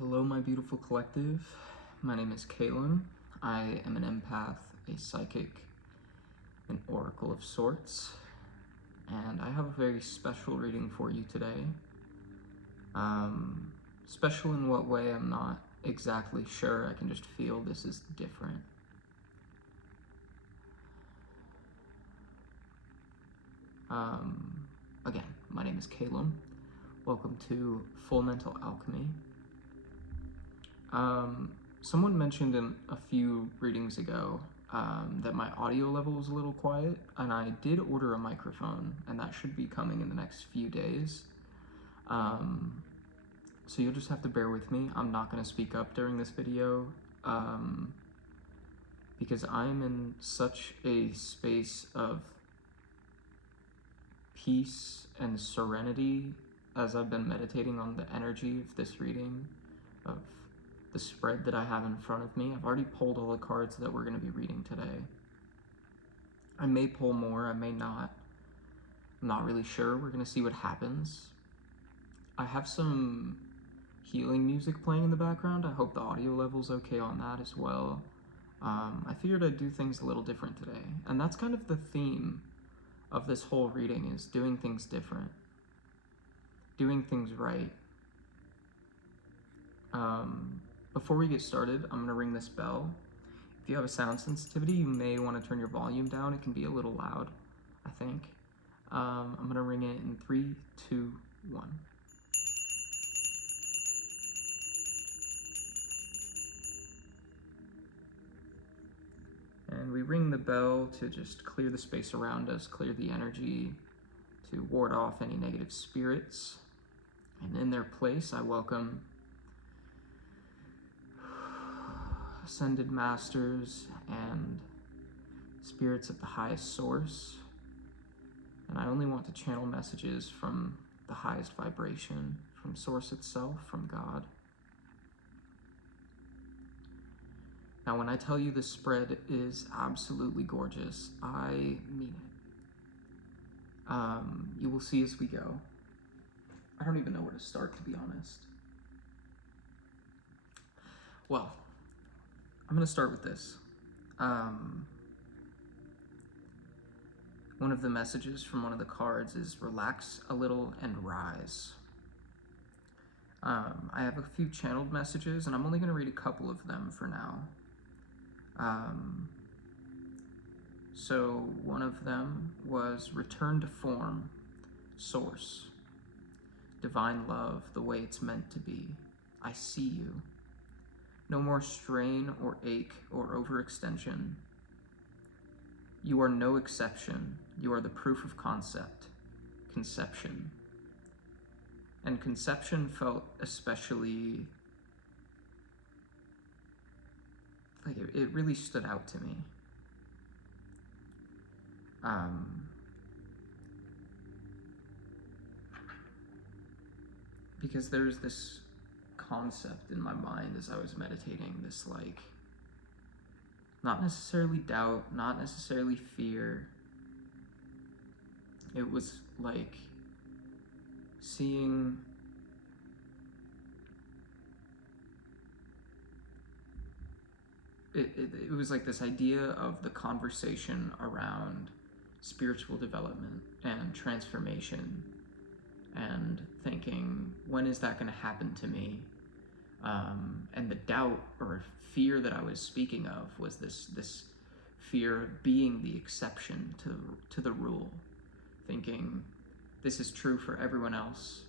Hello, my beautiful collective. My name is Kalen. I am an empath, a psychic, an oracle of sorts, and I have a very special reading for you today. Special in what way, I'm not exactly sure. I can just feel this is different. Again, my name is Calum. Welcome to Full Mental Alchemy. Someone mentioned in a few readings ago that my audio level was a little quiet, and I did order a microphone, and that should be coming in the next few days. So you'll just have to bear with me. I'm not going to speak up during this video because I'm in such a space of peace and serenity as I've been meditating on the energy of this reading, of the spread that I have in front of me. I've already pulled all the cards that we're going to be reading today. I may pull more, I may not. I'm not really sure. We're going to see what happens. I have some healing music playing in the background. I hope the audio level's okay on that as well. I figured I'd do things a little different today. And that's kind of the theme of this whole reading, is doing things different. Doing things right. Before we get started, I'm going to ring this bell. If you have a sound sensitivity, you may want to turn your volume down. It can be a little loud, I think. I'm going to ring it in 3, 2, 1. And we ring the bell to just clear the space around us, clear the energy, to ward off any negative spirits. And in their place, I welcome ascended masters and spirits of the highest source. And I only want to channel messages from the highest vibration, from source itself, from God. Now, when I tell you the spread is absolutely gorgeous, I mean it. You will see as we go. I don't even know where to start, to be honest. Well, I'm going to start with this. One of the messages from one of the cards is relax a little and rise. I have a few channeled messages, and I'm only going to read a couple of them for now. So one of them was return to form, source, divine love, the way it's meant to be. I see you. No more strain or ache or overextension. You are no exception. You are the proof of concept, conception. And conception felt especially, like it really stood out to me. Because there's this concept in my mind as I was meditating, this like, not necessarily doubt, not necessarily fear. It was like seeing it was like this idea of the conversation around spiritual development and transformation, and thinking, when is that going to happen to me? And the doubt or fear that I was speaking of was this fear of being the exception to the rule, thinking this is true for everyone else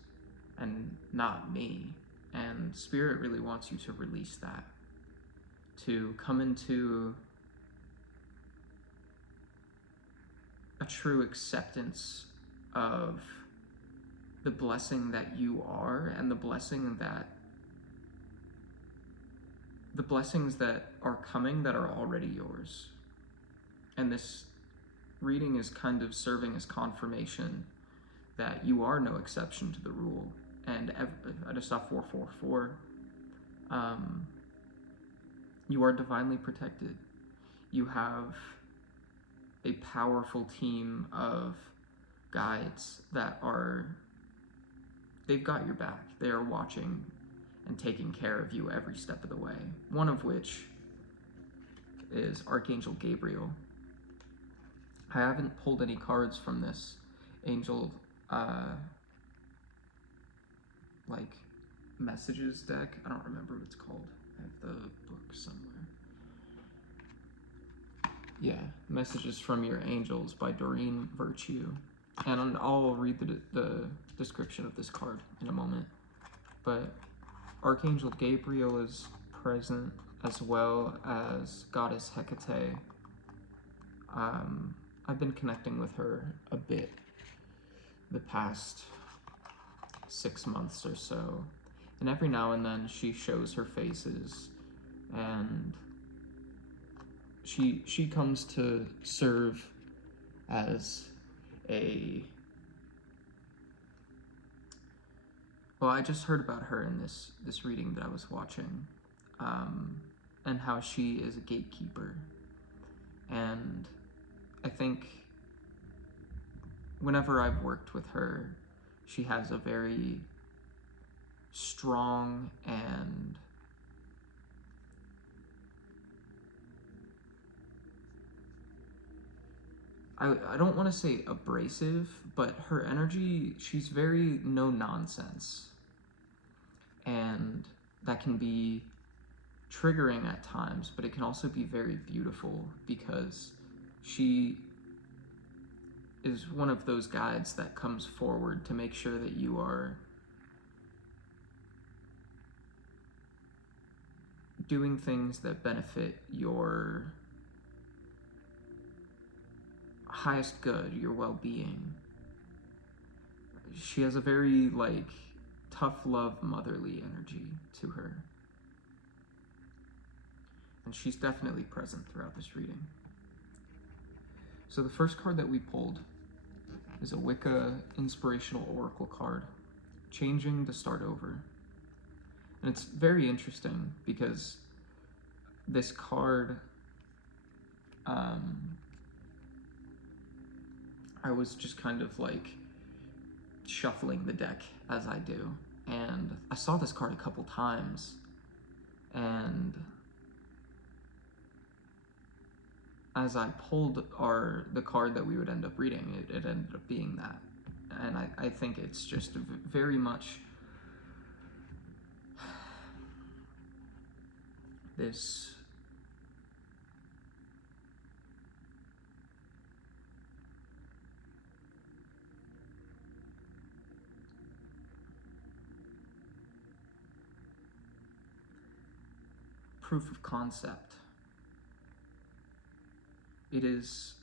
and not me. And Spirit really wants you to release that, to come into a true acceptance of the blessing that you are, and the blessings that are coming that are already yours. And this reading is kind of serving as confirmation that you are no exception to the rule. And I just saw 444. You are divinely protected. You have a powerful team of guides that they've got your back. They are watching and taking care of you every step of the way. One of which is Archangel Gabriel. I haven't pulled any cards from this angel like messages deck. I don't remember what it's called. I have the book somewhere. Yeah, Messages from Your Angels by Doreen Virtue. And I'll read the description of this card in a moment. But Archangel Gabriel is present, as well as Goddess Hecate. I've been connecting with her a bit the past 6 months or so. And every now and then she shows her faces, and she comes to serve as a... Well, I just heard about her in this reading that I was watching, and how she is a gatekeeper. And I think whenever I've worked with her, she has a very strong and I don't want to say abrasive, but her energy, she's very no nonsense. And that can be triggering at times, but it can also be very beautiful, because she is one of those guides that comes forward to make sure that you are doing things that benefit your highest good, your well-being. She has a very tough love, motherly energy to her. And she's definitely present throughout this reading. So the first card that we pulled is a Wicca Inspirational Oracle card, Changing to Start Over. And it's very interesting because this card, I was just kind of shuffling the deck as I do, and I saw this card a couple times, and as I pulled the card that we would end up reading, it ended up being that. And I think it's just very much this proof of concept. It is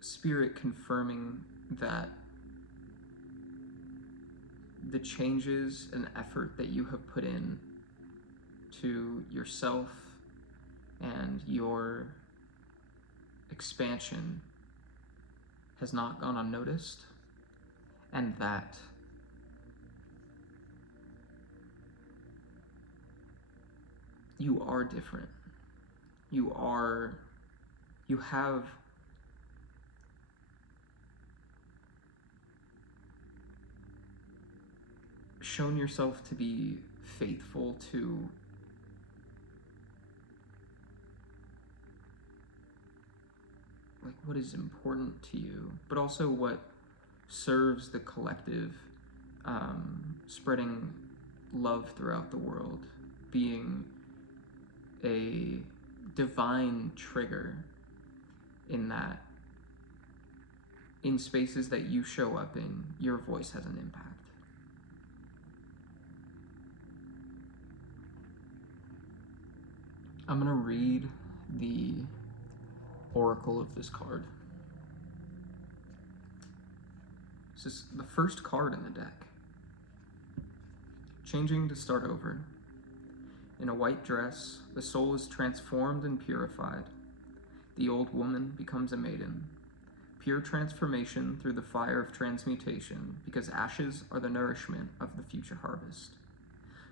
Spirit confirming that the changes and effort that you have put in to yourself and your expansion has not gone unnoticed, and that you are different. You have shown yourself to be faithful to what is important to you, but also what serves the collective, spreading love throughout the world, being a divine trigger in that in spaces that you show up in, your voice has an impact. I'm going to read the oracle of this card. This is the first card in the deck. Changing to Start Over. In a white dress, the soul is transformed and purified. The old woman becomes a maiden. Pure transformation through the fire of transmutation, because ashes are the nourishment of the future harvest.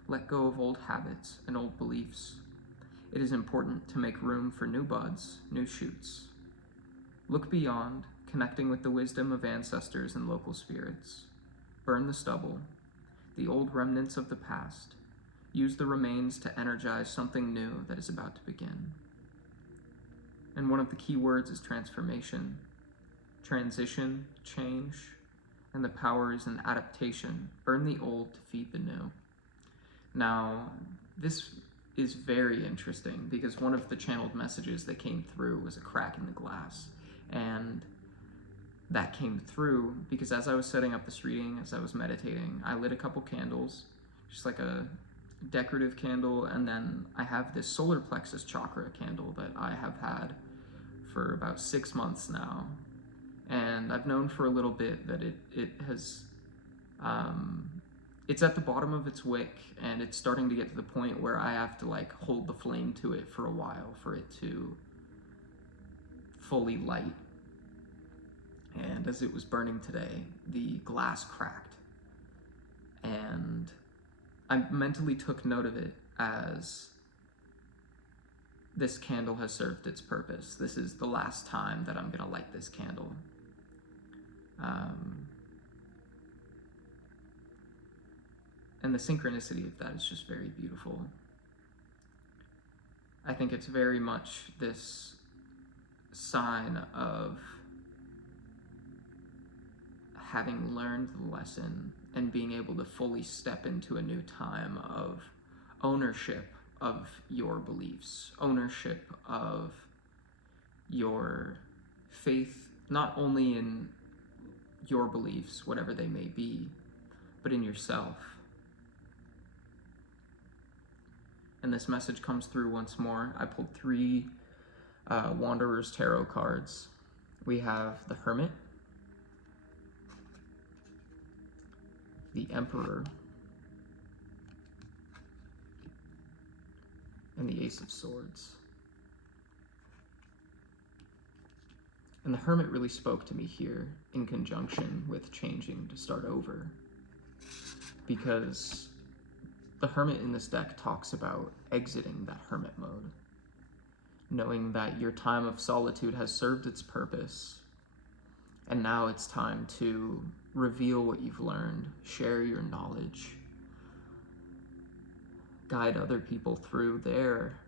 Let go of old habits and old beliefs. It is important to make room for new buds, new shoots. Look beyond, connecting with the wisdom of ancestors and local spirits. Burn the stubble. the old remnants of the past. Use the remains to energize something new that is about to begin. And one of the key words is transformation, transition, change, and the power is in adaptation. Burn the old to feed the new. Now, this is very interesting because one of the channeled messages that came through was a crack in the glass. And that came through because as I was setting up this reading, as I was meditating, I lit a couple candles, just like a decorative candle, and then I have this solar plexus chakra candle that I have had for about 6 months now. And I've known for a little bit that it has, it's at the bottom of its wick, and it's starting to get to the point where I have to like hold the flame to it for a while for it to fully light. And as it was burning today, the glass cracked. And I mentally took note of it as this candle has served its purpose. This is the last time that I'm gonna light this candle. And the synchronicity of that is just very beautiful. I think it's very much this sign of having learned the lesson and being able to fully step into a new time of ownership of your beliefs, ownership of your faith, not only in your beliefs, whatever they may be, but in yourself. And this message comes through once more. I pulled 3 Wanderer's Tarot cards. We have the Hermit, the Emperor, and the Ace of Swords. And the Hermit really spoke to me here in conjunction with changing to start over, because the Hermit in this deck talks about exiting that hermit mode, knowing that your time of solitude has served its purpose, and now it's time to reveal what you've learned, share your knowledge, guide other people through their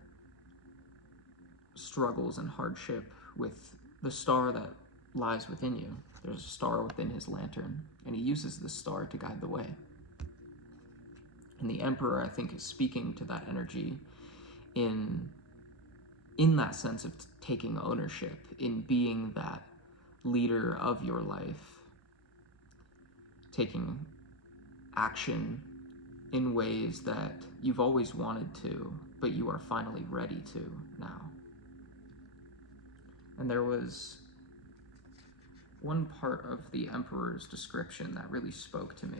struggles and hardship with the star that lies within you. There's a star within his lantern, and he uses this star to guide the way. And the Emperor, I think, is speaking to that energy in that sense of taking ownership, in being that leader of your life, taking action in ways that you've always wanted to, but you are finally ready to now. And there was one part of the Emperor's description that really spoke to me.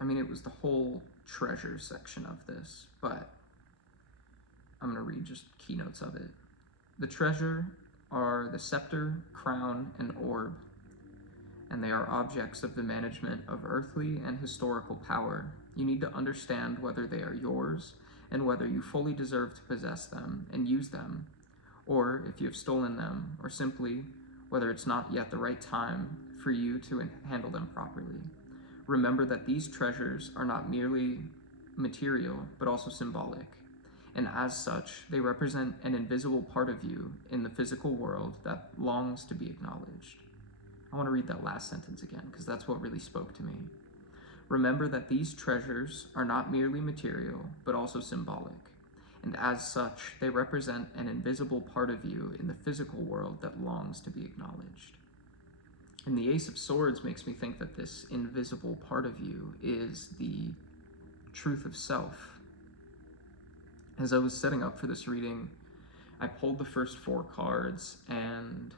I mean, it was the whole treasure section of this, but I'm going to read just keynotes of it. The treasure are the scepter, crown, and orb, and they are objects of the management of earthly and historical power. You need to understand whether they are yours and whether you fully deserve to possess them and use them, or if you have stolen them, or simply whether it's not yet the right time for you to handle them properly. Remember that these treasures are not merely material, but also symbolic. And as such, they represent an invisible part of you in the physical world that longs to be acknowledged. I want to read that last sentence again, because that's what really spoke to me. Remember that these treasures are not merely material, but also symbolic. And as such, they represent an invisible part of you in the physical world that longs to be acknowledged. And the Ace of Swords makes me think that this invisible part of you is the truth of self. As I was setting up for this reading, I pulled the first 4 cards, and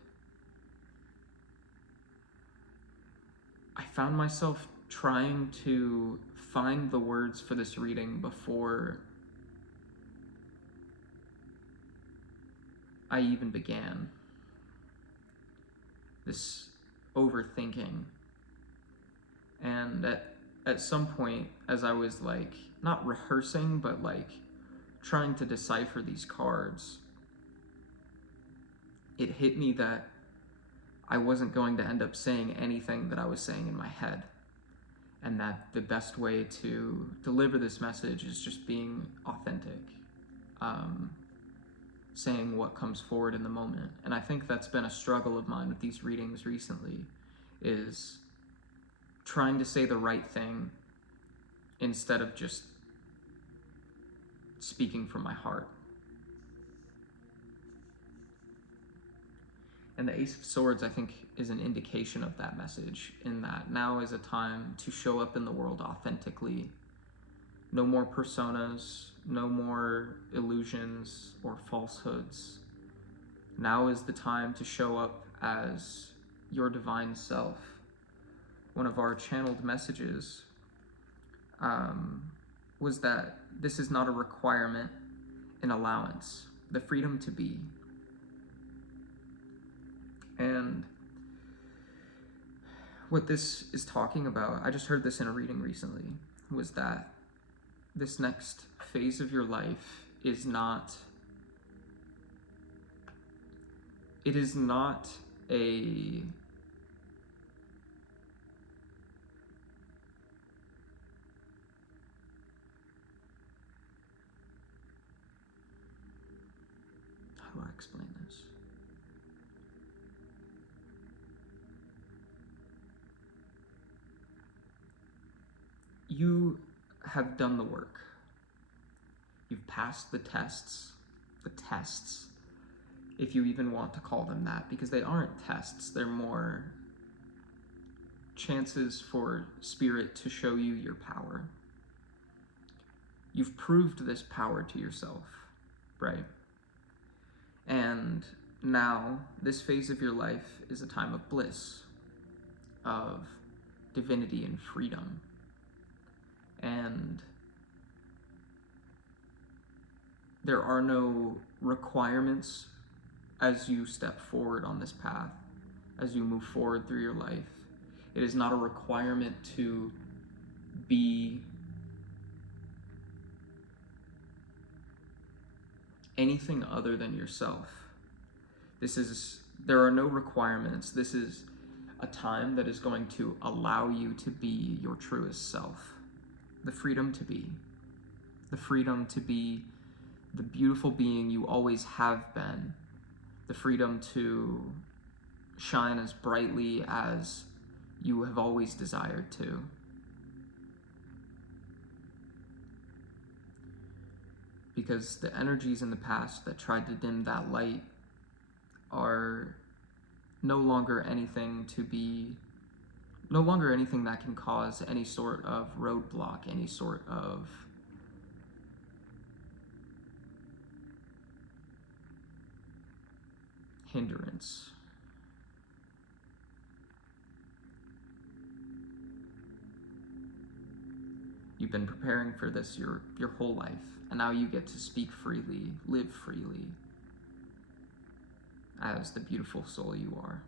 I found myself trying to find the words for this reading before I even began. This overthinking. And at some point, as I was like, not rehearsing, but like trying to decipher these cards, it hit me that I wasn't going to end up saying anything that I was saying in my head, and that the best way to deliver this message is just being authentic, saying what comes forward in the moment. And I think that's been a struggle of mine with these readings recently, is trying to say the right thing instead of just speaking from my heart. And the Ace of Swords, I think, is an indication of that message, in that now is a time to show up in the world authentically. No more personas, no more illusions or falsehoods. Now is the time to show up as your divine self. One of our channeled messages was that this is not a requirement, an allowance, the freedom to be. And what this is talking about, I just heard this in a reading recently, was that this next phase of your life is not, it is not a, how do I explain this? You have done the work. You've passed the tests, if you even want to call them that, because they aren't tests, they're more chances for spirit to show you your power. You've proved this power to yourself, right? And now, this phase of your life is a time of bliss, of divinity and freedom. And there are no requirements as you step forward on this path, as you move forward through your life. It is not a requirement to be anything other than yourself. There are no requirements. This is a time that is going to allow you to be your truest self. The freedom to be. The freedom to be the beautiful being you always have been. The freedom to shine as brightly as you have always desired to. Because the energies in the past that tried to dim that light are no longer anything that can cause any sort of roadblock, any sort of hindrance. You've been preparing for this your whole life, and now you get to speak freely, live freely, as the beautiful soul you are.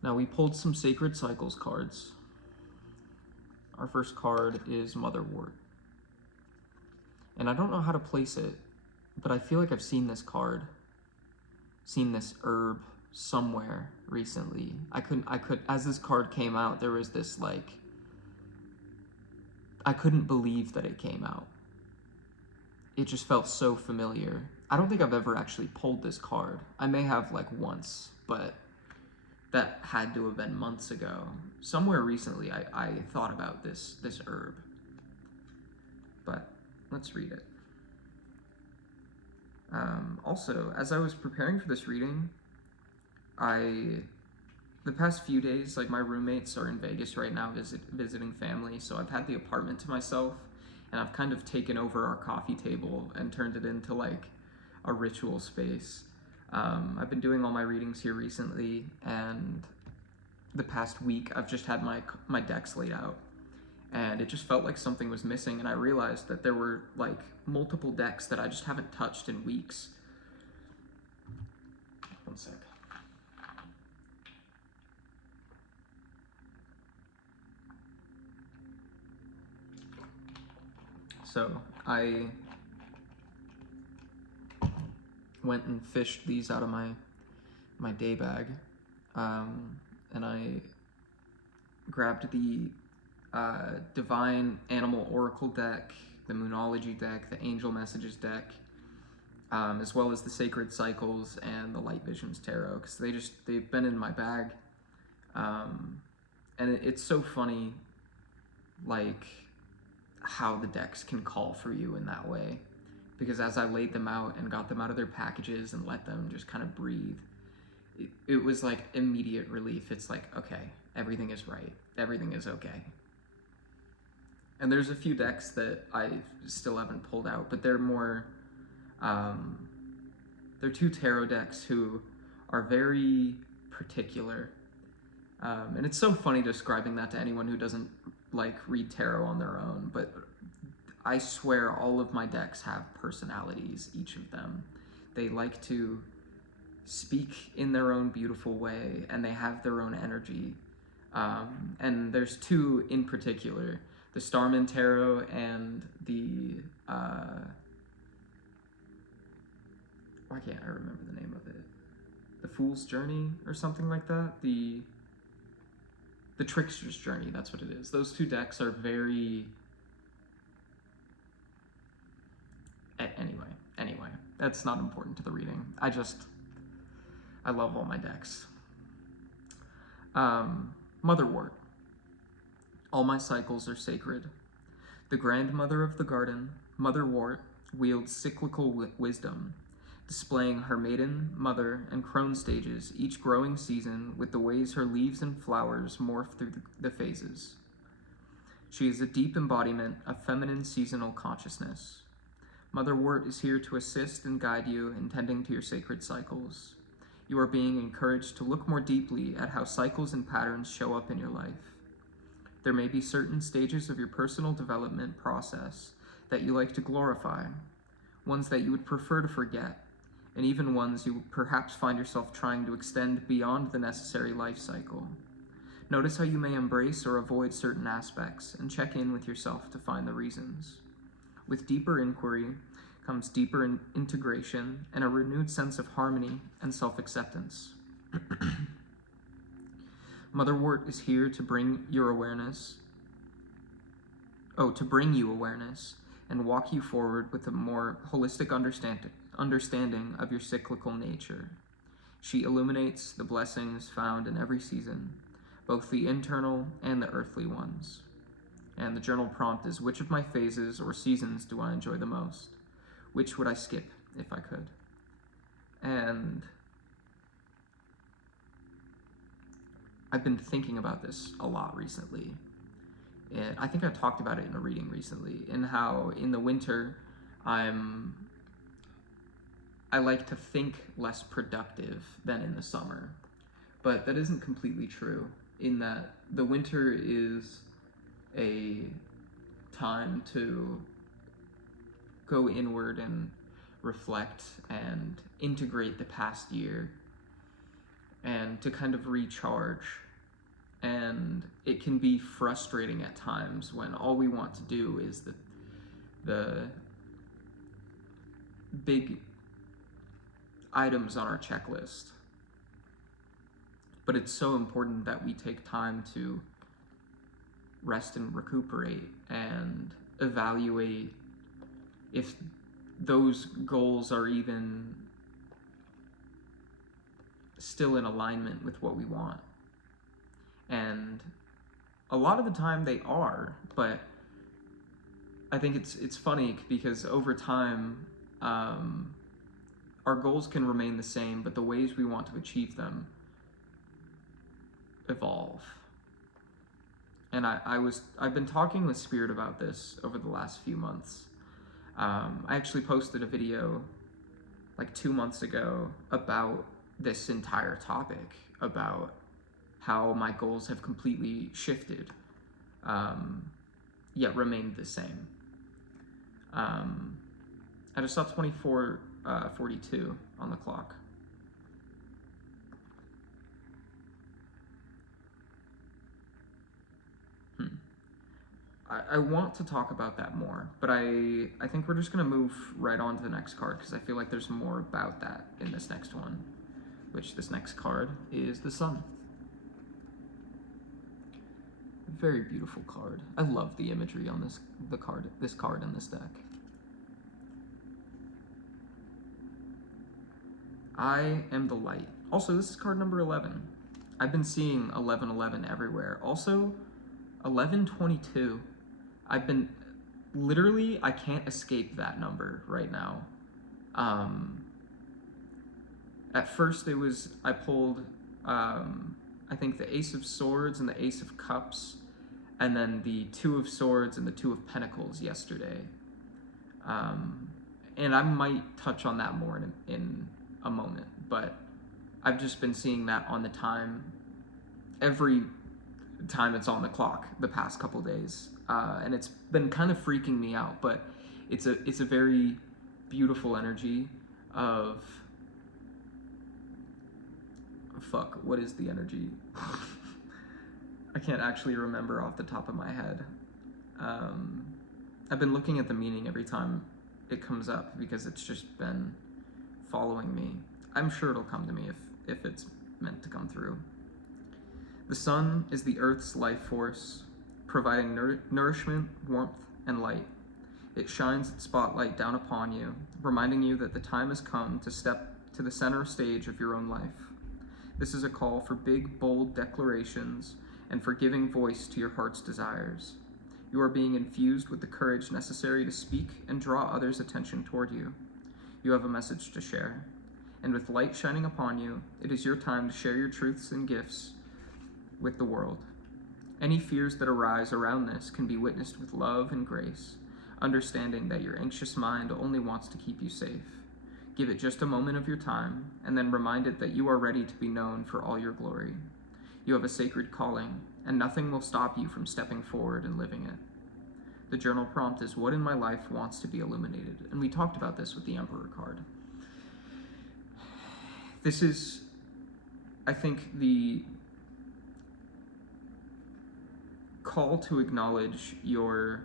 Now, we pulled some Sacred Cycles cards. Our first card is Motherwort. And I don't know how to place it, but I feel like I've seen this card, seen this herb somewhere recently. As this card came out, there was this, like, I couldn't believe that it came out. It just felt so familiar. I don't think I've ever actually pulled this card. I may have, like, once, but that had to have been months ago. Somewhere recently I thought about this herb. But let's read it. Also, as I was preparing for this reading, the past few days, like, my roommates are in Vegas right now visiting family, so I've had the apartment to myself, and I've kind of taken over our coffee table and turned it into, like, a ritual space. I've been doing all my readings here recently, and the past week I've just had my decks laid out, and it just felt like something was missing, and I realized that there were, like, multiple decks that I just haven't touched in weeks. One sec. So I went and fished these out of my day bag, and I grabbed the Divine Animal Oracle deck, the Moonology deck, the Angel Messages deck, as well as the Sacred Cycles and the Light Visions Tarot, because they've been in my bag, and it's so funny, like how the decks can call for you in that way, because as I laid them out and got them out of their packages and let them just kind of breathe, it was like immediate relief. It's like, okay, everything is right, everything is okay. And there's a few decks that I still haven't pulled out, but they're more, they're two tarot decks who are very particular. And it's so funny describing that to anyone who doesn't like read tarot on their own, but I swear all of my decks have personalities, each of them. They like to speak in their own beautiful way, and they have their own energy. And there's two in particular, the Starman Tarot and the, why can't I remember the name of it? The Fool's Journey or something like that? The Trickster's Journey, that's what it is. Those two decks are very... Anyway, that's not important to the reading. I love all my decks. Motherwort. All my cycles are sacred. The grandmother of the garden, Motherwort, wields cyclical wisdom, displaying her maiden, mother, and crone stages, each growing season with the ways her leaves and flowers morph through the phases. She is a deep embodiment of feminine seasonal consciousness. Motherwort is here to assist and guide you in tending to your sacred cycles. You are being encouraged to look more deeply at how cycles and patterns show up in your life. There may be certain stages of your personal development process that you like to glorify, ones that you would prefer to forget, and even ones you perhaps find yourself trying to extend beyond the necessary life cycle. Notice how you may embrace or avoid certain aspects, and check in with yourself to find the reasons. With deeper inquiry comes deeper integration and a renewed sense of harmony and self-acceptance. Motherwort is here to bring you awareness and walk you forward with a more holistic understanding of your cyclical nature. She illuminates the blessings found in every season, both the internal and the earthly ones. And the journal prompt is, which of my phases or seasons do I enjoy the most? Which would I skip if I could? And I've been thinking about this a lot recently. And I think I talked about it in a reading recently, in how in the winter I like to think less productive than in the summer. But that isn't completely true, in that the winter is a time to go inward and reflect and integrate the past year and to kind of recharge. And it can be frustrating at times when all we want to do is the big items on our checklist. But it's so important that we take time to rest and recuperate and evaluate if those goals are even still in alignment with what we want. And a lot of the time they are, but I think it's funny because over time, our goals can remain the same, but the ways we want to achieve them evolve. And I've been talking with Spirit about this over the last few months. I actually posted a video like 2 months ago about this entire topic, about how my goals have completely shifted, yet remained the same. I just saw 24:42 on the clock. I want to talk about that more, but I think we're just going to move right on to the next card because I feel like there's more about that in this next one, which this next card is the Sun. Very beautiful card. I love the imagery on this card in this deck. I am the light. Also, this is card number 11. I've been seeing 1111 everywhere. Also, 1122. I've been literally, I can't escape that number right now. At first I pulled I think the Ace of Swords and the Ace of Cups, and then the Two of Swords and the Two of Pentacles yesterday. And I might touch on that more in a moment, but I've just been seeing that on the time, every time it's on the clock the past couple days, and it's been kind of freaking me out, but it's a very beautiful energy of, fuck, what is the energy? I can't actually remember off the top of my head. I've been looking at the meaning every time it comes up because it's just been following me. I'm sure it'll come to me if it's meant to come through. The sun is the earth's life force, providing nourishment, warmth, and light. It shines its spotlight down upon you, reminding you that the time has come to step to the center stage of your own life. This is a call for big, bold declarations and for giving voice to your heart's desires. You are being infused with the courage necessary to speak and draw others' attention toward you. You have a message to share, and with light shining upon you, it is your time to share your truths and gifts with the world. Any fears that arise around this can be witnessed with love and grace, understanding that your anxious mind only wants to keep you safe. Give it just a moment of your time, and then remind it that you are ready to be known for all your glory. You have a sacred calling, and nothing will stop you from stepping forward and living it. The journal prompt is, what in my life wants to be illuminated? And we talked about this with the Emperor card. This is, I think, the call to acknowledge your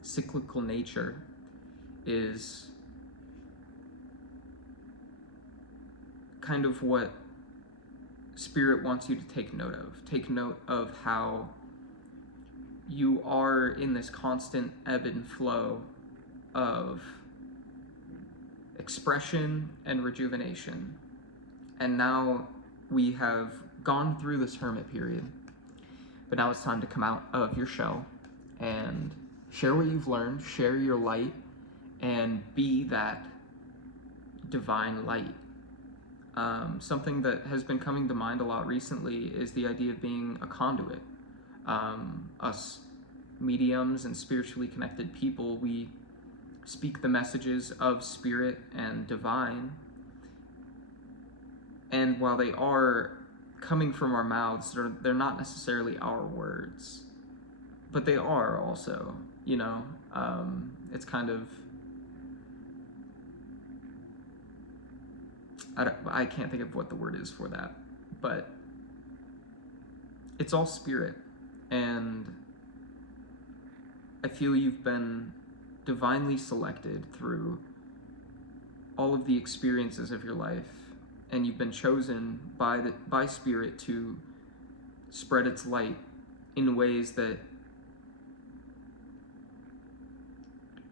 cyclical nature is kind of what Spirit wants you to take note of. Take note of how you are in this constant ebb and flow of expression and rejuvenation. And now we have gone through this hermit period, but now it's time to come out of your shell and share what you've learned, share your light, and be that divine light. Something that has been coming to mind a lot recently is the idea of being a conduit. Us mediums and spiritually connected people, we speak the messages of spirit and divine. And while they are coming from our mouths, they're not necessarily our words, but they are also, you know, it's kind of, I can't think of what the word is for that, but it's all spirit. And I feel you've been divinely selected through all of the experiences of your life, and you've been chosen by spirit to spread its light in ways that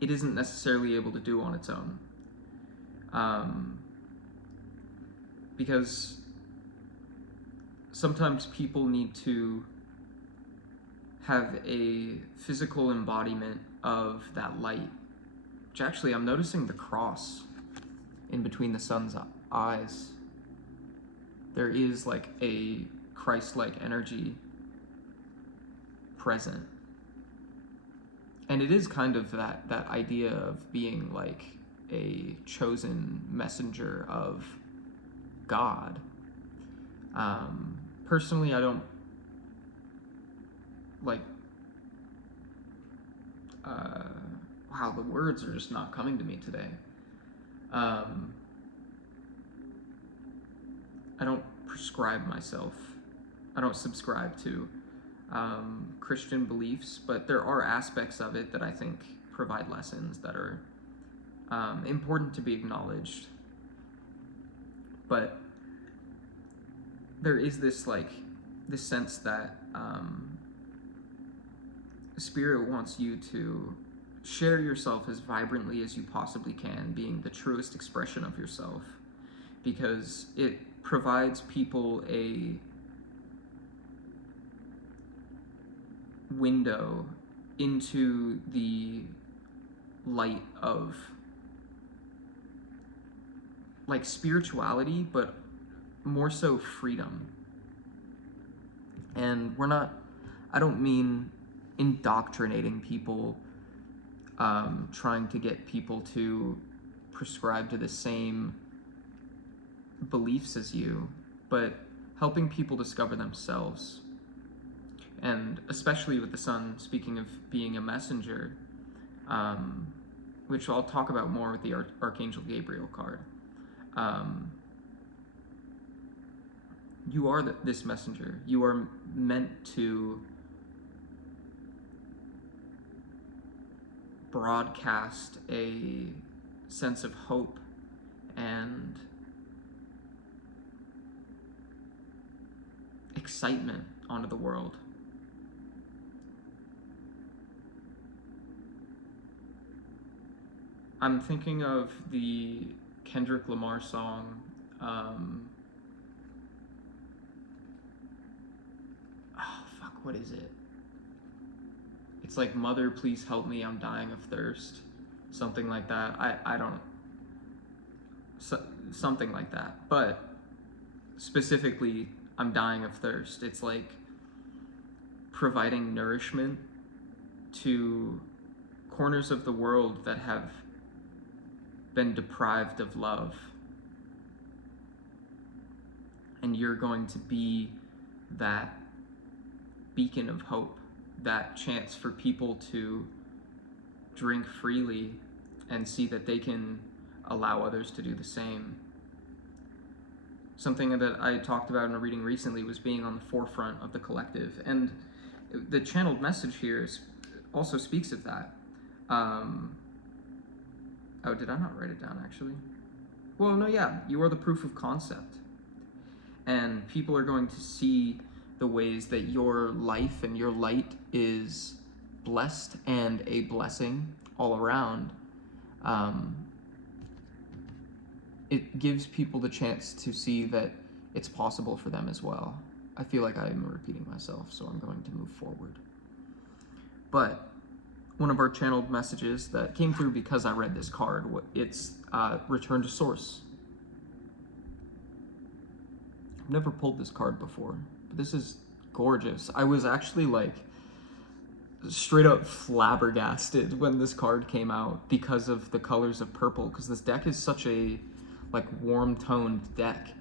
it isn't necessarily able to do on its own. Because sometimes people need to have a physical embodiment of that light, which actually I'm noticing the cross in between the sun's eyes. There is like a Christ-like energy present. And it is kind of that idea of being like a chosen messenger of God. Personally, I don't like, wow, the words are just not coming to me today. I don't prescribe myself. I don't subscribe to Christian beliefs, but there are aspects of it that I think provide lessons that are important to be acknowledged. But there is this sense that Spirit wants you to share yourself as vibrantly as you possibly can, being the truest expression of yourself, because it provides people a window into the light of spirituality, but more so freedom. And I don't mean indoctrinating people, trying to get people to prescribe to the same beliefs as you, but helping people discover themselves. And especially with the Sun, speaking of being a messenger, which I'll talk about more with the Archangel Gabriel card. You are this messenger. You are meant to broadcast a sense of hope and excitement onto the world. I'm thinking of the Kendrick Lamar song, what is it? It's like, "Mother, please help me, I'm dying of thirst." Something like that. I don't... something like that. But specifically, "I'm dying of thirst." It's like providing nourishment to corners of the world that have been deprived of love. And you're going to be that beacon of hope, that chance for people to drink freely and see that they can allow others to do the same. Something that I talked about in a reading recently was being on the forefront of the collective, and the channeled message here also speaks of that. Oh, did I not write it down, actually? Well, no, yeah, you are the proof of concept. And people are going to see the ways that your life and your light is blessed and a blessing all around. It gives people the chance to see that it's possible for them as well. I feel like I'm repeating myself, so I'm going to move forward. But one of our channeled messages that came through because I read this card, it's return to source. I've never pulled this card before, but this is gorgeous. I was actually straight up flabbergasted when this card came out because of the colors of purple, because this deck is such a warm toned deck.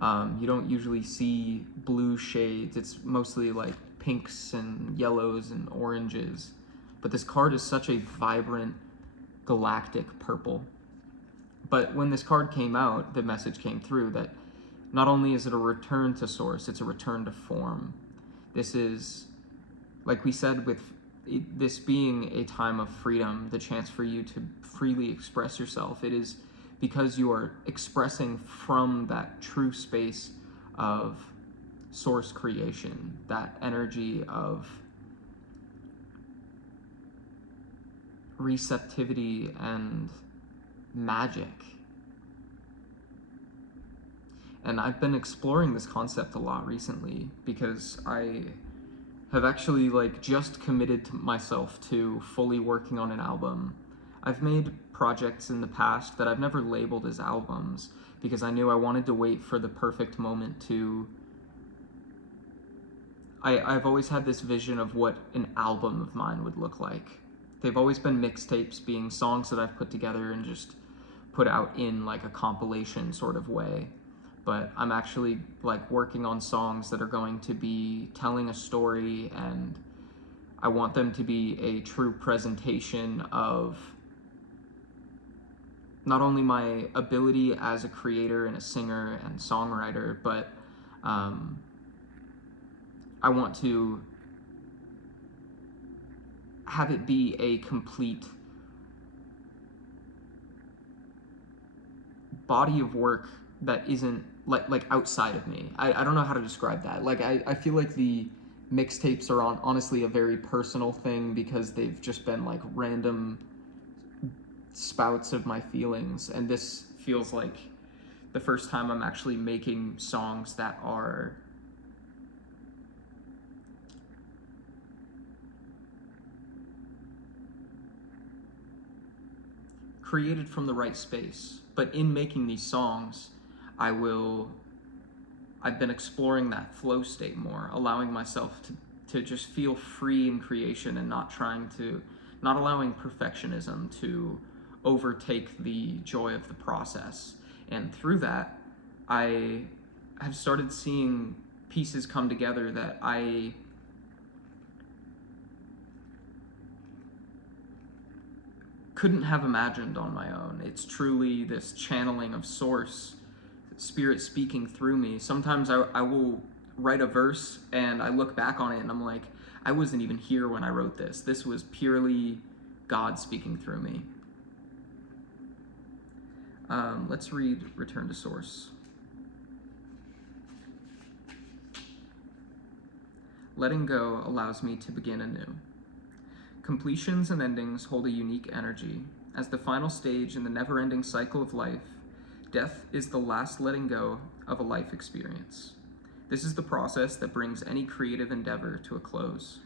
You don't usually see blue shades. It's mostly pinks and yellows and oranges, but this card is such a vibrant galactic purple. But when this card came out, the message came through that not only is it a return to source, it's a return to form. This is, like we said, with this being a time of freedom, the chance for you to freely express yourself. It is because you are expressing from that true space of source creation, that energy of receptivity and magic. And I've been exploring this concept a lot recently because I have actually just committed to myself to fully working on an album. I've made projects in the past that I've never labeled as albums because I knew I wanted to wait for the perfect moment to... I've always had this vision of what an album of mine would look like. They've always been mixtapes, being songs that I've put together and just put out in a compilation sort of way. But I'm actually working on songs that are going to be telling a story, and I want them to be a true presentation of not only my ability as a creator and a singer and songwriter, but I want to have it be a complete body of work that isn't like outside of me. I don't know how to describe that. Like I feel like the mixtapes are honestly a very personal thing because they've just been like random spouts of my feelings, and this feels like the first time I'm actually making songs that are created from the right space. But in making these songs, I've been exploring that flow state more, allowing myself to just feel free in creation and not allowing perfectionism to overtake the joy of the process. And through that, I have started seeing pieces come together that I couldn't have imagined on my own. It's truly this channeling of source, spirit speaking through me. Sometimes I will write a verse and I look back on it and I'm like, I wasn't even here when I wrote this. This was purely God speaking through me. Let's read Return to Source. Letting go allows me to begin anew. Completions and endings hold a unique energy. As the final stage in the never-ending cycle of life, death is the last letting go of a life experience. This is the process that brings any creative endeavor to a close.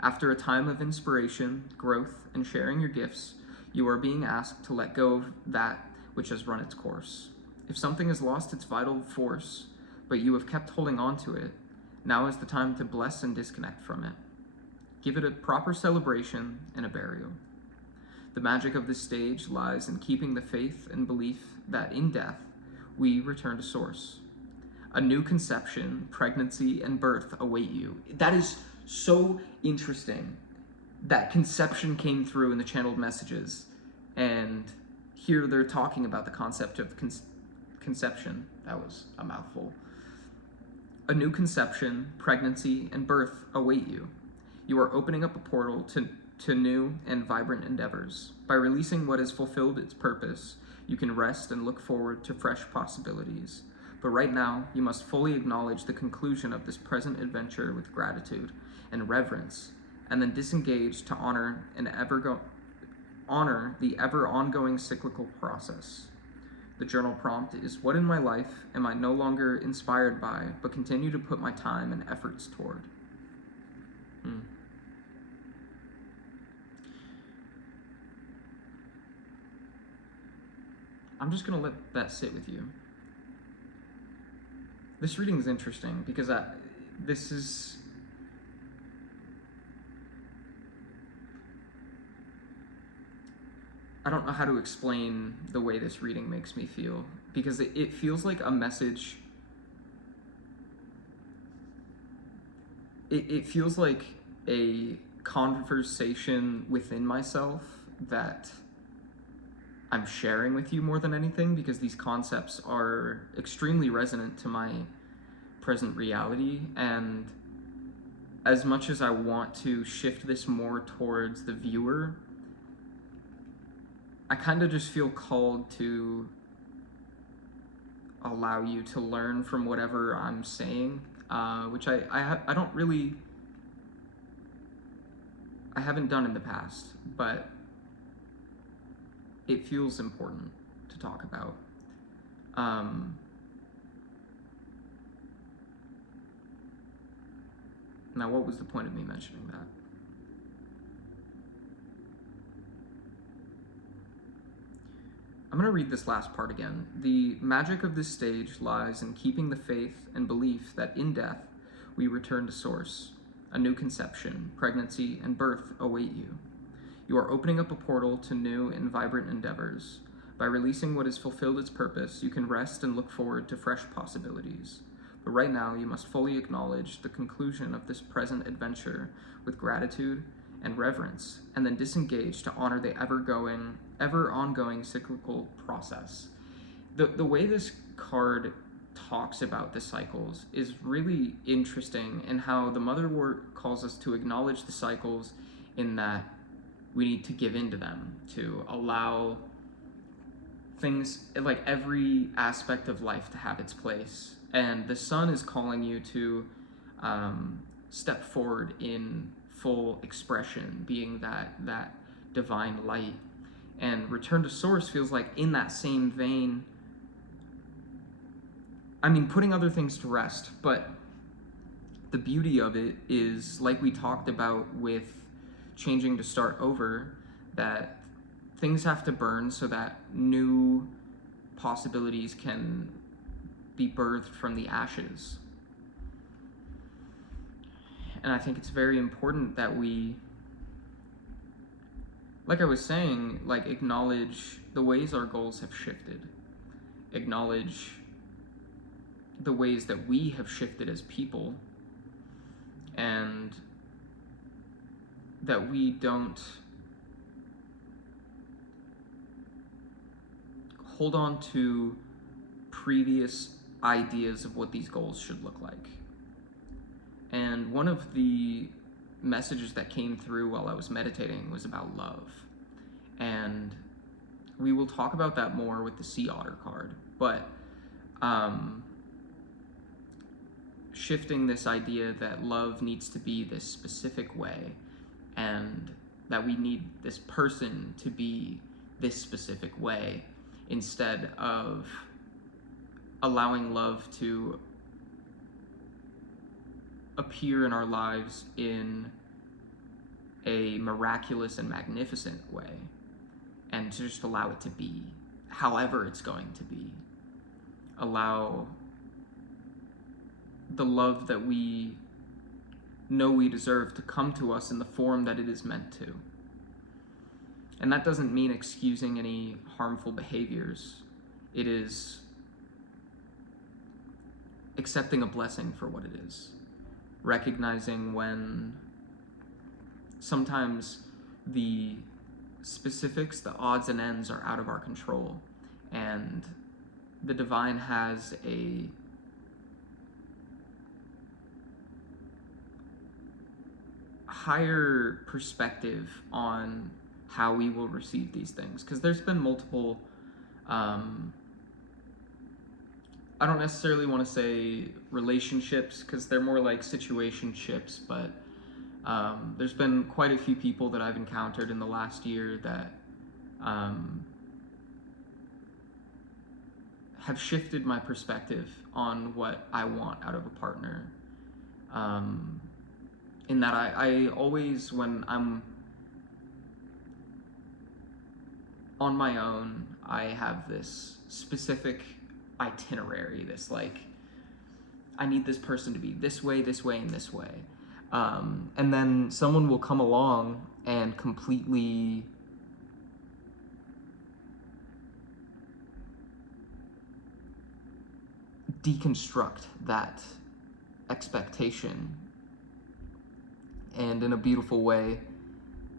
After a time of inspiration, growth, and sharing your gifts, you are being asked to let go of that which has run its course. If something has lost its vital force, but you have kept holding on to it, now is the time to bless and disconnect from it. Give it a proper celebration and a burial. The magic of this stage lies in keeping the faith and belief that in death, we return to source. A new conception, pregnancy, and birth await you. That is so interesting. That conception came through in the channeled messages, and here they're talking about the concept of conception. That was a mouthful. A new conception, pregnancy, and birth await you. You are opening up a portal to new and vibrant endeavors. By releasing what has fulfilled its purpose, you can rest and look forward to fresh possibilities. But right now, you must fully acknowledge the conclusion of this present adventure with gratitude and reverence, and then disengage to honor the ever ongoing cyclical process. The journal prompt is, what in my life am I no longer inspired by, but continue to put my time and efforts toward? I'm just going to let that sit with you. This reading is interesting because I don't know how to explain the way this reading makes me feel, because it feels like a message. It feels like a conversation within myself that I'm sharing with you more than anything, because these concepts are extremely resonant to my present reality. And as much as I want to shift this more towards the viewer, I kind of just feel called to allow you to learn from whatever I'm saying, which I haven't done in the past, but it feels important to talk about. Now, what was the point of me mentioning that? I'm going to read this last part again. The magic of this stage lies in keeping the faith and belief that in death, we return to source. A new conception, pregnancy, and birth await you. You are opening up a portal to new and vibrant endeavors. By releasing what has fulfilled its purpose, you can rest and look forward to fresh possibilities. But right now, you must fully acknowledge the conclusion of this present adventure with gratitude and reverence, and then disengage to honor the ever ongoing cyclical process. The way this card talks about the cycles is really interesting, and how the Mother Wort calls us to acknowledge the cycles in that we need to give in to them, to allow things, like every aspect of life, to have its place. And the sun is calling you to step forward in full expression, being that divine light. And return to source feels like, in that same vein, I mean, putting other things to rest, but the beauty of it is, like we talked about with changing to start over, that things have to burn so that new possibilities can be birthed from the ashes. And I think it's very important that we, like I was saying, like, acknowledge the ways our goals have shifted, acknowledge the ways that we have shifted as people, and that we don't hold on to previous ideas of what these goals should look like. And one of the messages that came through while I was meditating was about love. And we will talk about that more with the Sea Otter card. But shifting this idea that love needs to be this specific way, and that we need this person to be this specific way, instead of allowing love to appear in our lives in a miraculous and magnificent way, and to just allow it to be however it's going to be. Allow the love that we know we deserve to come to us in the form that it is meant to. And that doesn't mean excusing any harmful behaviors. It is accepting a blessing for what it is. Recognizing when sometimes the specifics, the odds and ends, are out of our control, and the divine has a higher perspective on how we will receive these things. Because there's been multiple, I don't necessarily want to say relationships, because they're more like situationships, but there's been quite a few people that I've encountered in the last year that have shifted my perspective on what I want out of a partner. In that I always, when I'm on my own, I have this specific itinerary, this like, I need this person to be this way, and this way. And then someone will come along and completely deconstruct that expectation, and in a beautiful way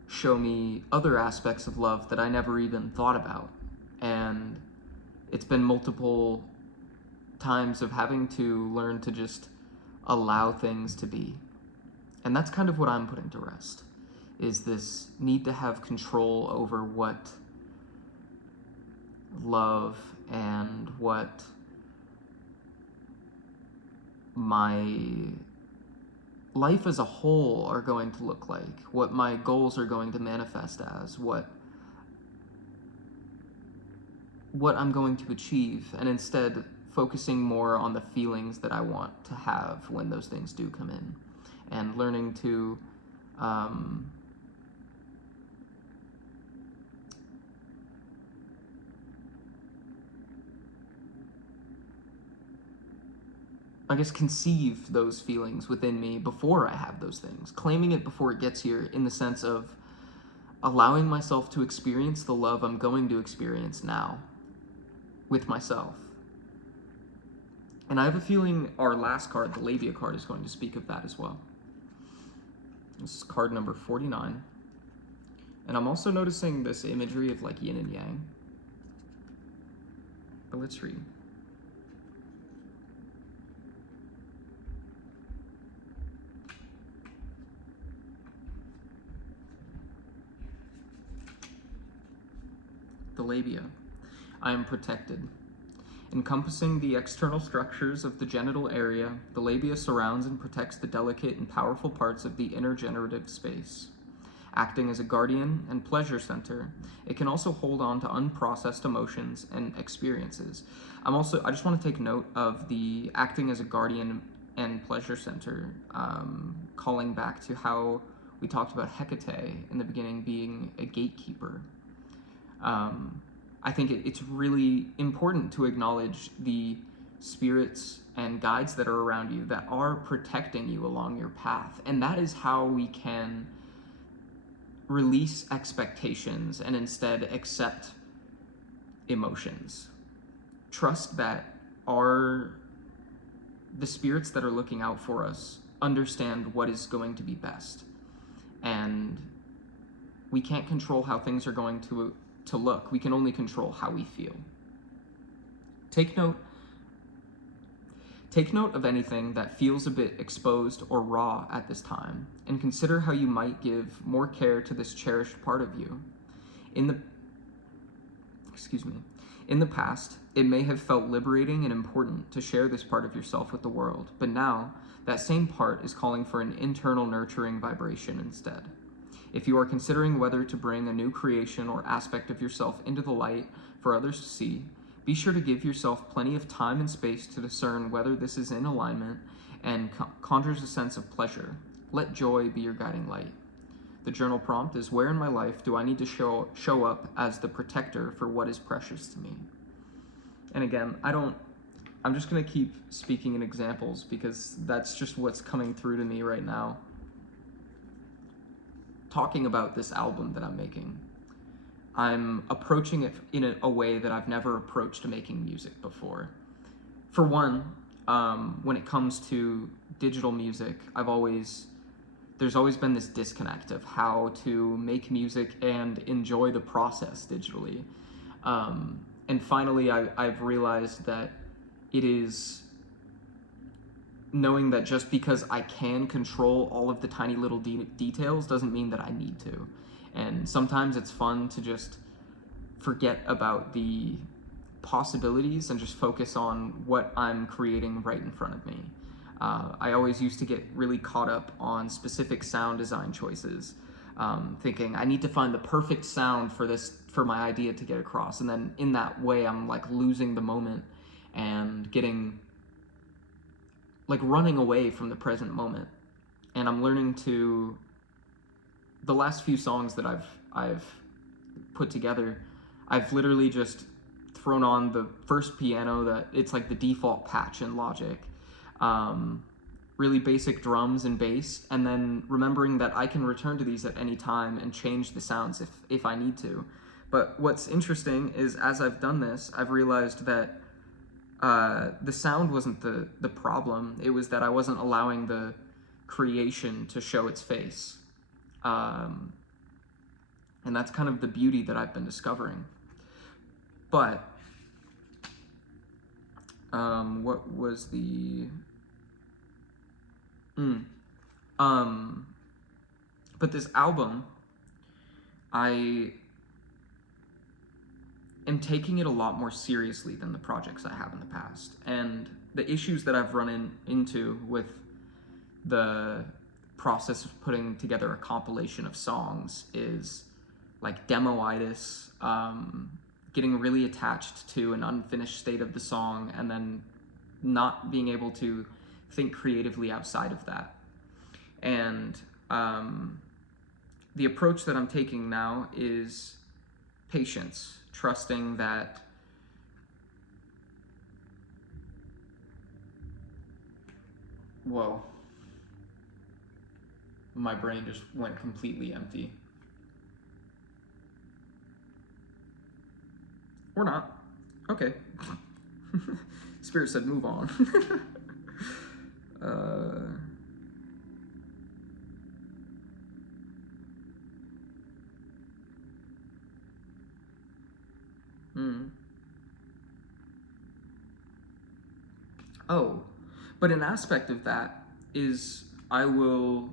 show me other aspects of love that I never even thought about. And it's been multiple times of having to learn to just allow things to be. And that's kind of what I'm putting to rest, is this need to have control over what love and what my life as a whole are going to look like, what my goals are going to manifest as, what I'm going to achieve, and instead focusing more on the feelings that I want to have when those things do come in, and learning to I guess conceive those feelings within me before I have those things, claiming it before it gets here, in the sense of allowing myself to experience the love I'm going to experience now with myself. And I have a feeling our last card, the Labia card, is going to speak of that as well. This is card number 49. And I'm also noticing this imagery of like yin and yang. But let's read. the labia. I am protected. Encompassing the external structures of the genital area, the labia surrounds and protects the delicate and powerful parts of the inner generative space. Acting as a guardian and pleasure center, it can also hold on to unprocessed emotions and experiences. I just want to take note of the acting as a guardian and pleasure center, calling back to how we talked about Hecate in the beginning being a gatekeeper. I think it's really important to acknowledge the spirits and guides that are around you that are protecting you along your path. And that is how we can release expectations and instead accept emotions. Trust that the spirits that are looking out for us understand what is going to be best. And we can't control how things are going to look. We can only control how we feel. Take note of anything that feels a bit exposed or raw at this time, and consider how you might give more care to this cherished part of you. In the past, it may have felt liberating and important to share this part of yourself with the world, but now, that same part is calling for an internal nurturing vibration instead. If you are considering whether to bring a new creation or aspect of yourself into the light for others to see, be sure to give yourself plenty of time and space to discern whether this is in alignment and conjures a sense of pleasure. Let joy be your guiding light. The journal prompt is, where in my life do I need to show up as the protector for what is precious to me? And again, I'm just going to keep speaking in examples because that's just what's coming through to me right now. Talking about this album that I'm making, I'm approaching it in a way that I've never approached making music before. For one, when it comes to digital music, there's always been this disconnect of how to make music and enjoy the process digitally. And finally, I've realized that it is knowing that just because I can control all of the tiny little details doesn't mean that I need to. And sometimes it's fun to just forget about the possibilities and just focus on what I'm creating right in front of me. I always used to get really caught up on specific sound design choices, thinking I need to find the perfect sound for my idea to get across. And then in that way, I'm like losing the moment and running away from the present moment. And I'm learning the last few songs that I've put together, I've literally just thrown on the first piano that it's like the default patch in Logic, really basic drums and bass, and then remembering that I can return to these at any time and change the sounds if I need to. But what's interesting is as I've done this, I've realized that the sound wasn't the problem. It was that I wasn't allowing the creation to show its face. And that's kind of the beauty that I've been discovering. But what was the... But this album, I am taking it a lot more seriously than the projects I have in the past. And the issues that I've run into with the process of putting together a compilation of songs is like demoitis, getting really attached to an unfinished state of the song and then not being able to think creatively outside of that. And the approach that I'm taking now is patience, trusting that my brain just went completely empty. Or not. Okay. Spirit said move on. Oh, but an aspect of that is I will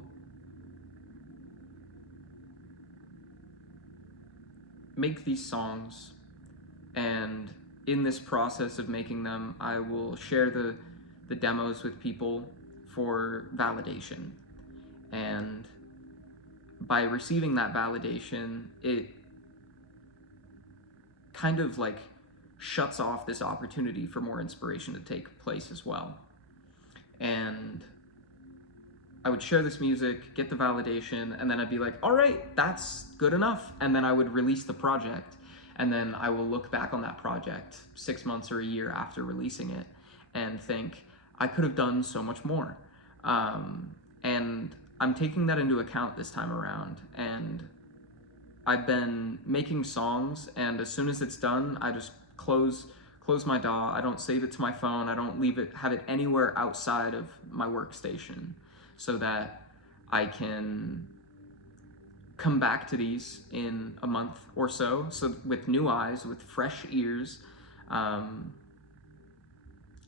make these songs in this process of making them, I will share the demos with people for validation. And by receiving that validation, it kind of like shuts off this opportunity for more inspiration to take place as well. And I would share this music, get the validation, and then I'd be like, all right, that's good enough. And then I would release the project. And then I will look back on that project 6 months or a year after releasing it and think, I could have done so much more. And I'm taking that into account this time around. And I've been making songs, and as soon as it's done, I just close my DAW. I don't save it to my phone. I don't have it anywhere outside of my workstation, so that I can come back to these in a month or so with new eyes, with fresh ears,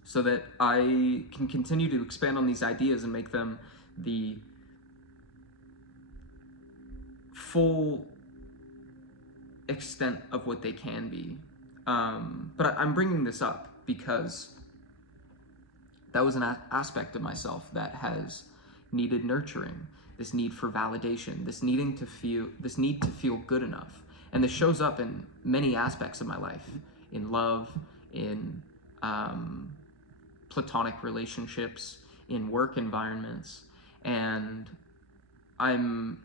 so that I can continue to expand on these ideas and make them the full extent of what they can be. But I'm bringing this up because that was an aspect of myself that has needed nurturing, this need for validation, this need to feel good enough. And this shows up in many aspects of my life, in love, in platonic relationships, in work environments. And I'm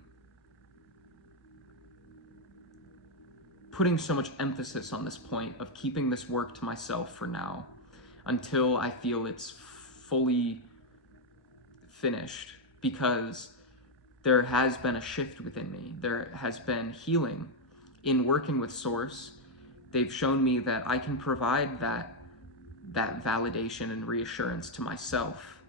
putting so much emphasis on this point of keeping this work to myself for now, until I feel it's fully finished, because there has been a shift within me. There has been healing in working with Source. They've shown me that I can provide that validation and reassurance to myself,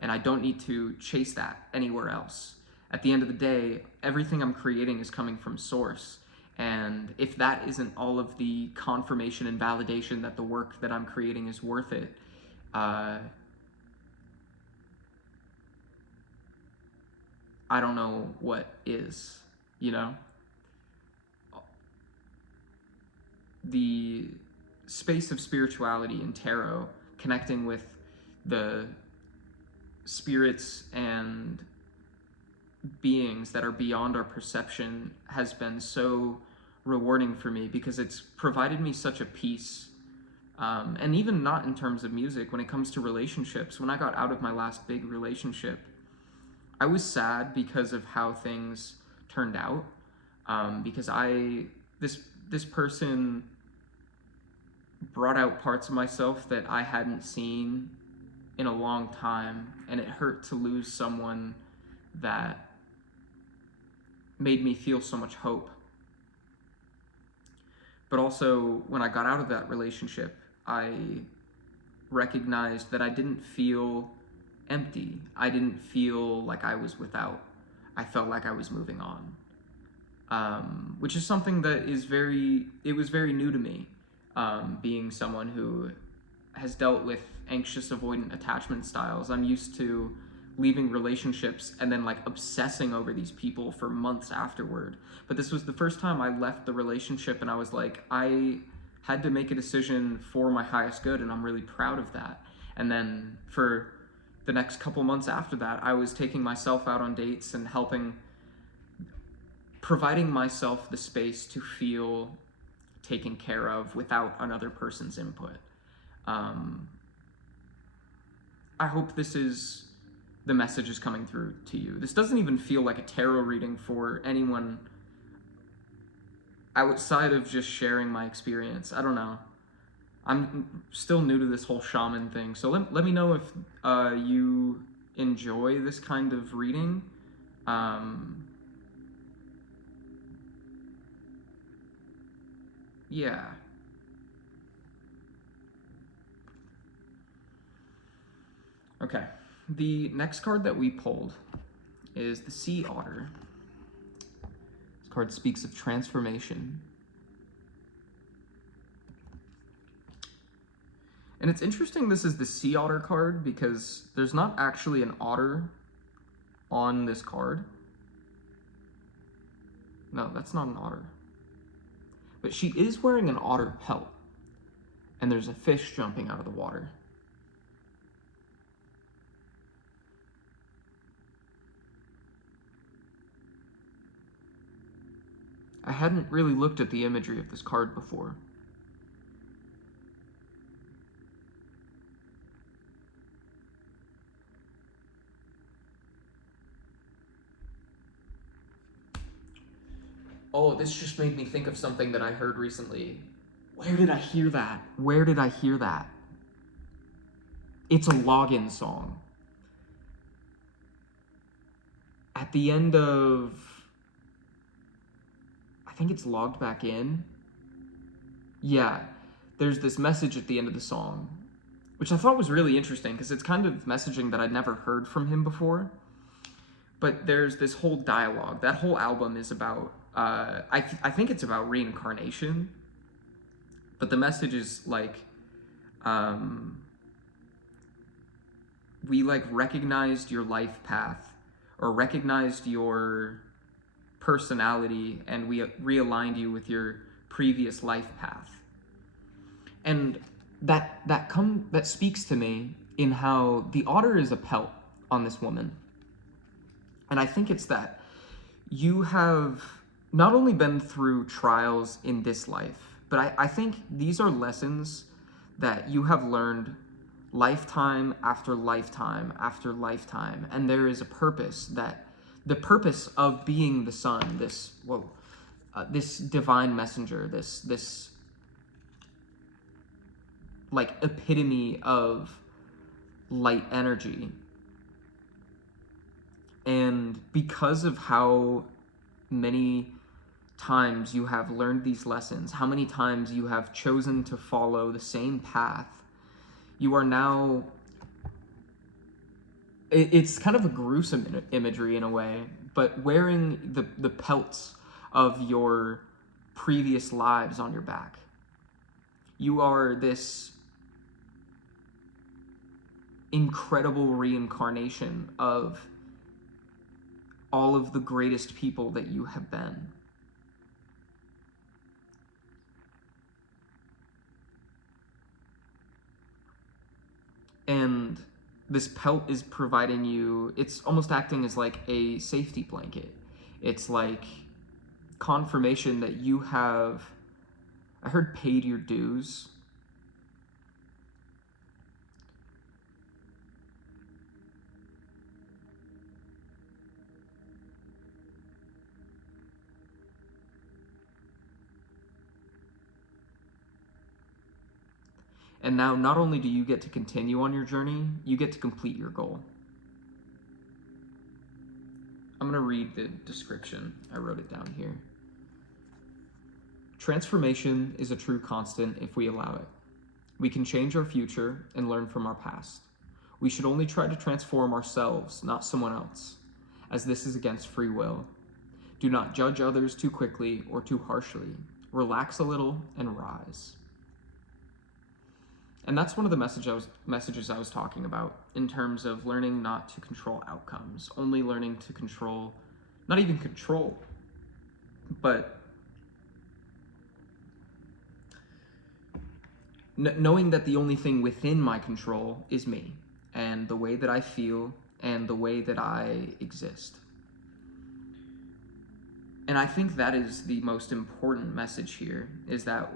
and I don't need to chase that anywhere else. At the end of the day, everything I'm creating is coming from Source, and if that isn't all of the confirmation and validation that the work that I'm creating is worth it, I don't know what is, you know? The space of spirituality and tarot, connecting with the spirits and beings that are beyond our perception, has been so rewarding for me, because it's provided me such a peace. And even not in terms of music, when it comes to relationships, when I got out of my last big relationship, I was sad because of how things turned out, because this person brought out parts of myself that I hadn't seen in a long time, and it hurt to lose someone that made me feel so much hope. But also, when I got out of that relationship, I recognized that I didn't feel empty. I didn't feel like I was without. I felt like I was moving on, which is something that was very new to me, being someone who has dealt with anxious avoidant attachment styles. I'm used to leaving relationships and then like obsessing over these people for months afterward. But this was the first time I left the relationship, and I was like, I had to make a decision for my highest good, and I'm really proud of that. And then for the next couple months after that, I was taking myself out on dates and providing myself the space to feel taken care of without another person's input. I hope the message is coming through to you. This doesn't even feel like a tarot reading for anyone outside of just sharing my experience. I don't know. I'm still new to this whole shaman thing, so let me know if you enjoy this kind of reading. Yeah. Okay. The next card that we pulled is the Sea Otter. This card speaks of transformation. And it's interesting this is the Sea Otter card, because there's not actually an otter on this card. No, that's not an otter. But she is wearing an otter pelt. and there's a fish jumping out of the water. I hadn't really looked at the imagery of this card before. Oh, this just made me think of something that I heard recently. Where did I hear that? Where did I hear that? It's a login song. At the end of, I think it's Logged Back In. Yeah, there's this message at the end of the song, which I thought was really interesting because it's kind of messaging that I'd never heard from him before. But there's this whole dialogue. That whole album is about, I think it's about reincarnation. But the message is like, we like recognized your life path or recognized your personality, and we realigned you with your previous life path. And that speaks to me in how the otter is a pelt on this woman. And I think it's that you have not only been through trials in this life, but I think these are lessons that you have learned lifetime after lifetime after lifetime. And there is a purpose, that the purpose of being the sun, this divine messenger, this like epitome of light energy. And because of how many times you have learned these lessons, how many times you have chosen to follow the same path, you are now, it's kind of a gruesome imagery in a way, but wearing the pelts of your previous lives on your back. You are this incredible reincarnation of all of the greatest people that you have been. And this pelt is providing you, it's almost acting as like a safety blanket. It's like confirmation that you have, I heard, paid your dues. And now not only do you get to continue on your journey, you get to complete your goal. I'm going to read the description. I wrote it down here. Transformation is a true constant if we allow it. We can change our future and learn from our past. We should only try to transform ourselves, not someone else, as this is against free will. Do not judge others too quickly or too harshly. Relax a little and rise. And that's one of the messages I was talking about in terms of learning not to control outcomes, only learning to control, not even control, but knowing that the only thing within my control is me and the way that I feel and the way that I exist. And I think that is the most important message here, is that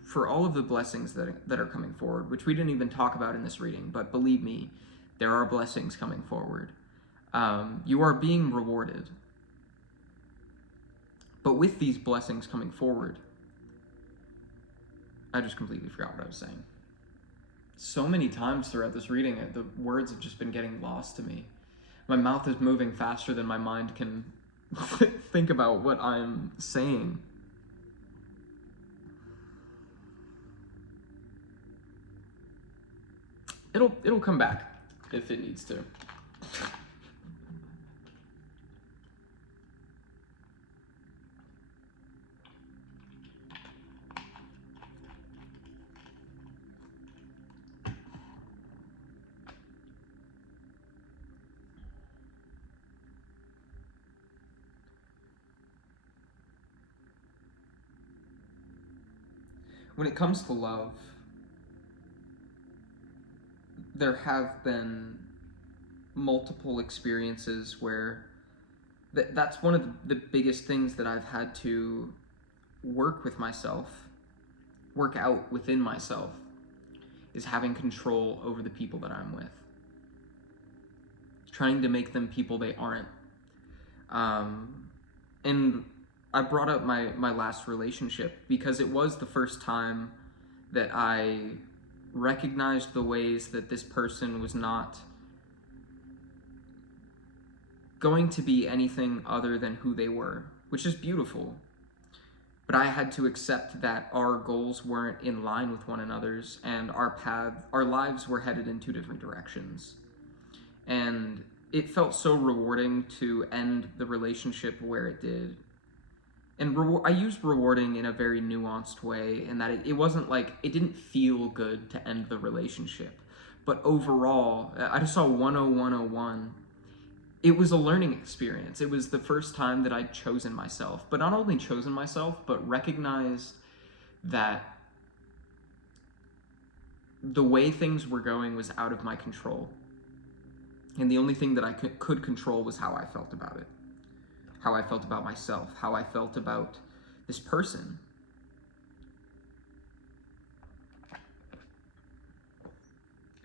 for all of the blessings that are coming forward, which we didn't even talk about in this reading, but believe me, there are blessings coming forward. You are being rewarded. But with these blessings coming forward, I just completely forgot what I was saying. So many times throughout this reading, the words have just been getting lost to me. My mouth is moving faster than my mind can think about what I'm saying. It'll come back if it needs to. When it comes to love, there have been multiple experiences where that's one of the biggest things that I've had to work out within myself, is having control over the people that I'm with. Trying to make them people they aren't. And I brought up my last relationship because it was the first time that I recognized the ways that this person was not going to be anything other than who they were, which is beautiful. But I had to accept that our goals weren't in line with one another's, and our lives were headed in two different directions. And it felt so rewarding to end the relationship where it did. And I used rewarding in a very nuanced way, in that it wasn't like, it didn't feel good to end the relationship. But overall, I just saw 10101. It was a learning experience. It was the first time that I'd chosen myself. But not only chosen myself, but recognized that the way things were going was out of my control. And the only thing that I could control was how I felt about it. How I felt about myself. How I felt about this person.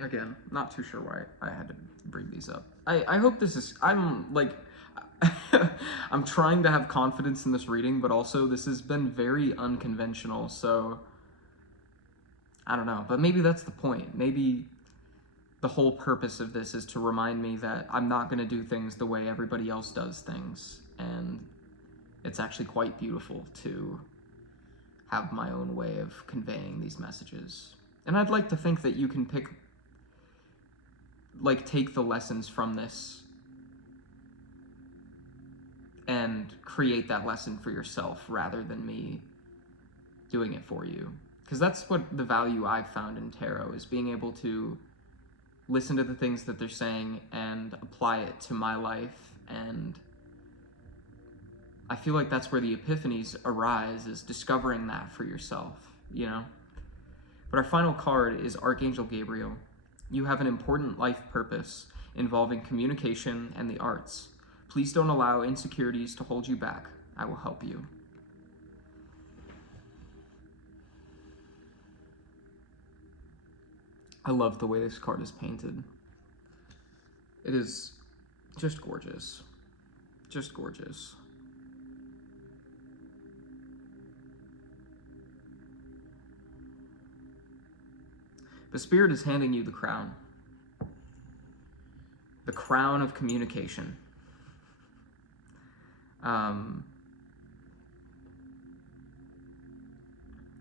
Again, not too sure why I had to bring these up. I hope this is, I'm like, I'm trying to have confidence in this reading, but also this has been very unconventional, so I don't know. But maybe that's the point. Maybe the whole purpose of this is to remind me that I'm not going to do things the way everybody else does things, and it's actually quite beautiful to have my own way of conveying these messages. And I'd like to think that you can take the lessons from this and create that lesson for yourself rather than me doing it for you. Because that's what the value I've found in tarot is, being able to listen to the things that they're saying and apply it to my life. And I feel like that's where the epiphanies arise, is discovering that for yourself, you know? But our final card is Archangel Gabriel. You have an important life purpose involving communication and the arts. Please don't allow insecurities to hold you back. I will help you. I love the way this card is painted. It is just gorgeous. Just gorgeous. The Spirit is handing you the crown. The crown of communication.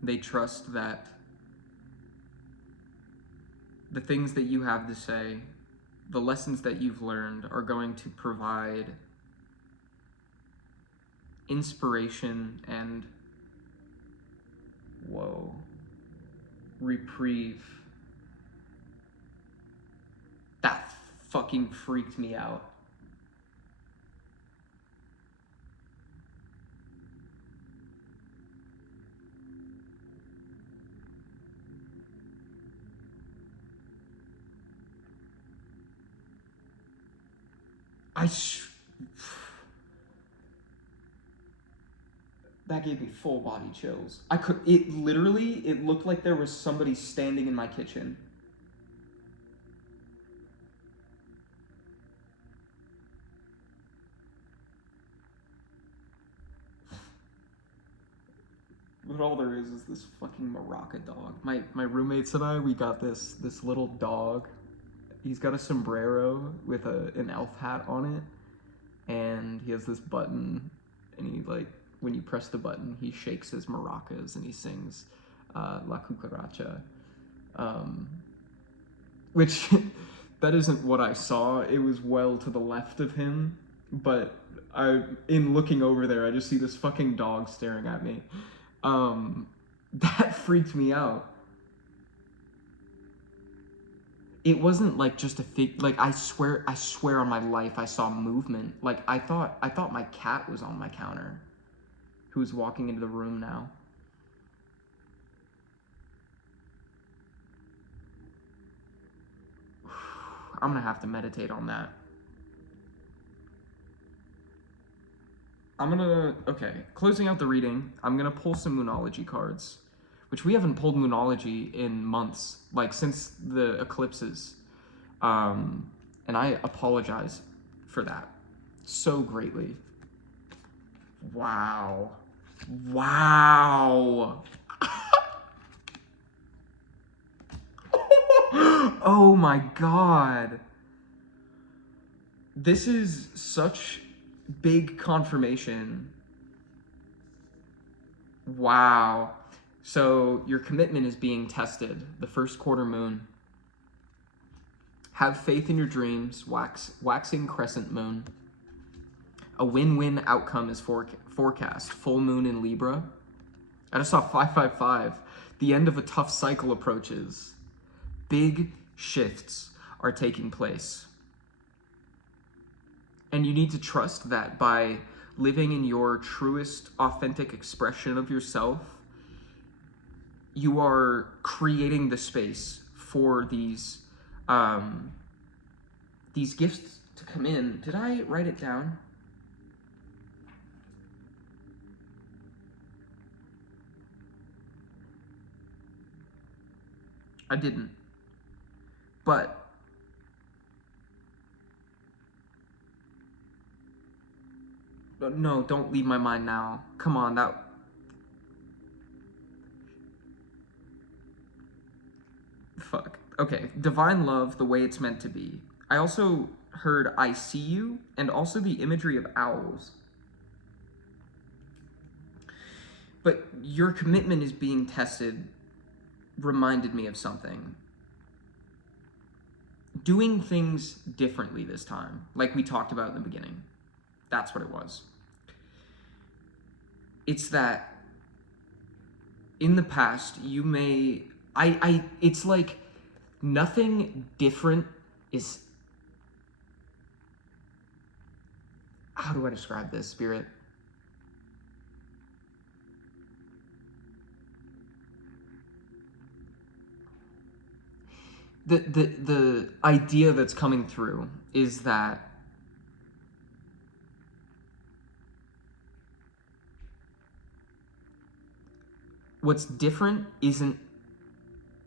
They trust that the things that you have to say, the lessons that you've learned, are going to provide inspiration and, reprieve. That fucking freaked me out. That gave me full body chills. It looked like there was somebody standing in my kitchen. But all there is this fucking Maraca dog. My roommates and I, we got this little dog. He's got a sombrero with an elf hat on it, and he has this button, and he, like, when you press the button, he shakes his maracas and he sings La Cucaracha, which that isn't what I saw. It was well to the left of him, but in looking over there, I just see this fucking dog staring at me. That freaked me out. It wasn't like just a thing. Like, I swear on my life I saw movement. Like, I thought my cat was on my counter, who's walking into the room now. I'm gonna have to meditate on that. Okay, closing out the reading, I'm gonna pull some Moonology cards, which we haven't pulled Moonology in months, like since the eclipses. And I apologize for that so greatly. Wow. Wow. Oh my God. This is such big confirmation. Wow. So your commitment is being tested. The first quarter moon. Have faith in your dreams. Waxing crescent moon. A win-win outcome is forecast. Full moon in Libra. I just saw 555. The end of a tough cycle approaches. Big shifts are taking place. And you need to trust that by living in your truest, authentic expression of yourself, you are creating the space for these gifts to come in. Did I write it down? I didn't. But no, don't leave my mind now. Come on, that... Fuck. Okay, divine love, the way it's meant to be. I also heard I see you, and also the imagery of owls. But your commitment is being tested reminded me of something. Doing things differently this time, like we talked about in the beginning. That's what it was. It's that in the past, you may... it's like nothing different is... How do I describe this, Spirit? The idea that's coming through is that what's different isn't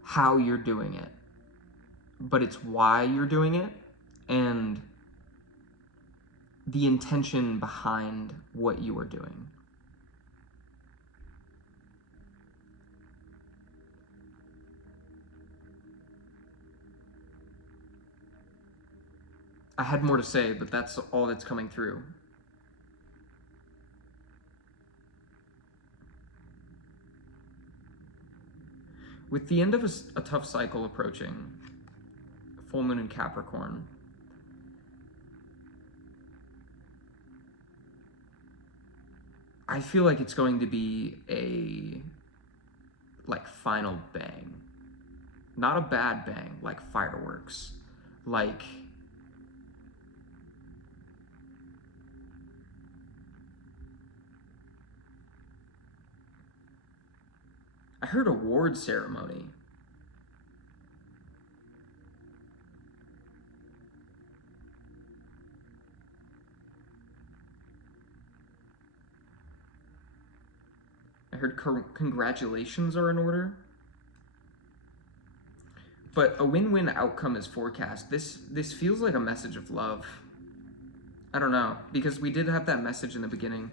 how you're doing it, but it's why you're doing it and the intention behind what you are doing. I had more to say, but that's all that's coming through. With the end of a tough cycle approaching, full moon in Capricorn, I feel like it's going to be a, like, final bang. Not a bad bang, like fireworks. Like... I heard award ceremony. I heard congratulations are in order. But a win-win outcome is forecast. This feels like a message of love. I don't know, because we did have that message in the beginning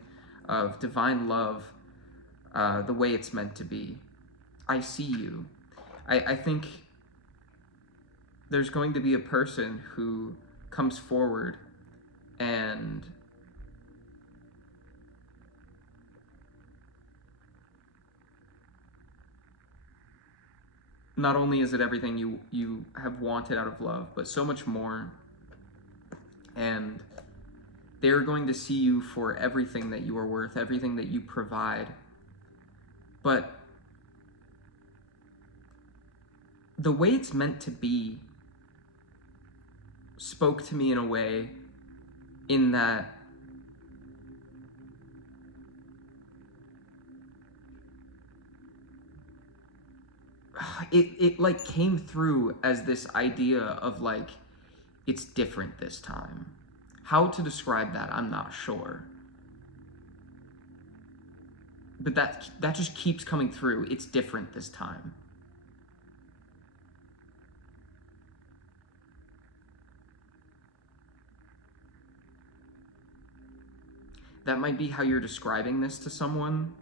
of divine love, the way it's meant to be. I see you. I think there's going to be a person who comes forward and not only is it everything you have wanted out of love, but so much more. And they're going to see you for everything that you are worth, everything that you provide. But the way it's meant to be spoke to me in a way in that it like came through as this idea of like it's different this time. How to describe that, I'm not sure. But that just keeps coming through. It's different this time. That might be how you're describing this to someone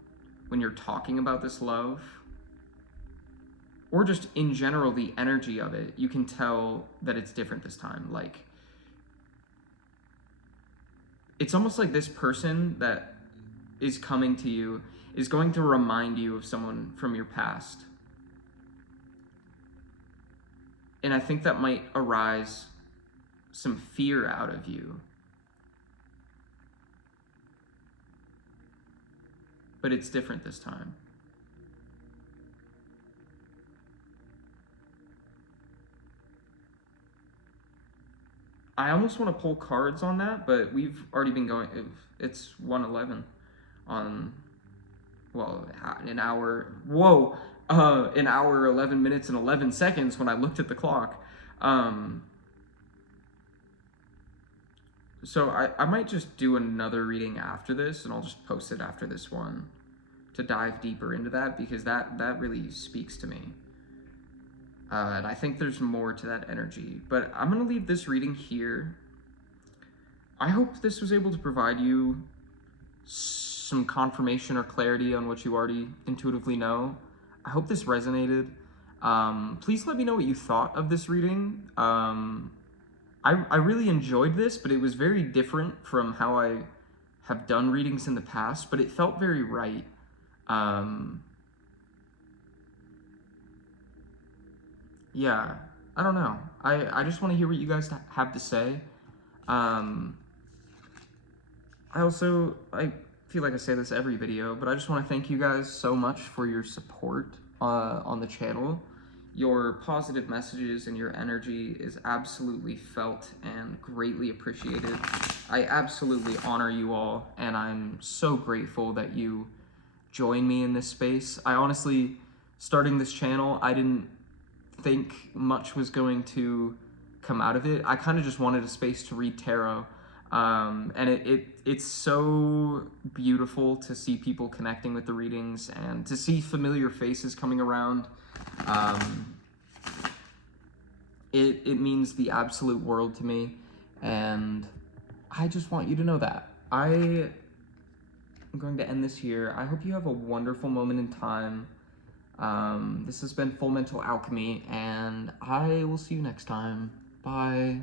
when you're talking about this love. Or just in general, the energy of it. You can tell that it's different this time. Like, it's almost like this person that is coming to you is going to remind you of someone from your past. And I think that might arise some fear out of you. But it's different this time. I almost want to pull cards on that, but we've already been going. It's 1:11 on, well, an hour. Whoa, an hour, 11 minutes, and 11 seconds when I looked at the clock. So I might just do another reading after this, and I'll just post it after this one to dive deeper into that, because that really speaks to me. And I think there's more to that energy. But I'm going to leave this reading here. I hope this was able to provide you some confirmation or clarity on what you already intuitively know. I hope this resonated. Please let me know what you thought of this reading. I really enjoyed this, but it was very different from how I have done readings in the past, but it felt very right. Yeah, I don't know. I just want to hear what you guys have to say. I feel like I say this every video, but I just want to thank you guys so much for your support on the channel. Your positive messages and your energy is absolutely felt and greatly appreciated. I absolutely honor you all, and I'm so grateful that you join me in this space. I honestly, starting this channel, I didn't think much was going to come out of it. I kind of just wanted a space to read tarot. And it's so beautiful to see people connecting with the readings and to see familiar faces coming around. It means the absolute world to me, and I just want you to know that. I'm going to end this here. I hope you have a wonderful moment in time. This has been Full Mental Alchemy, and I will see you next time. Bye.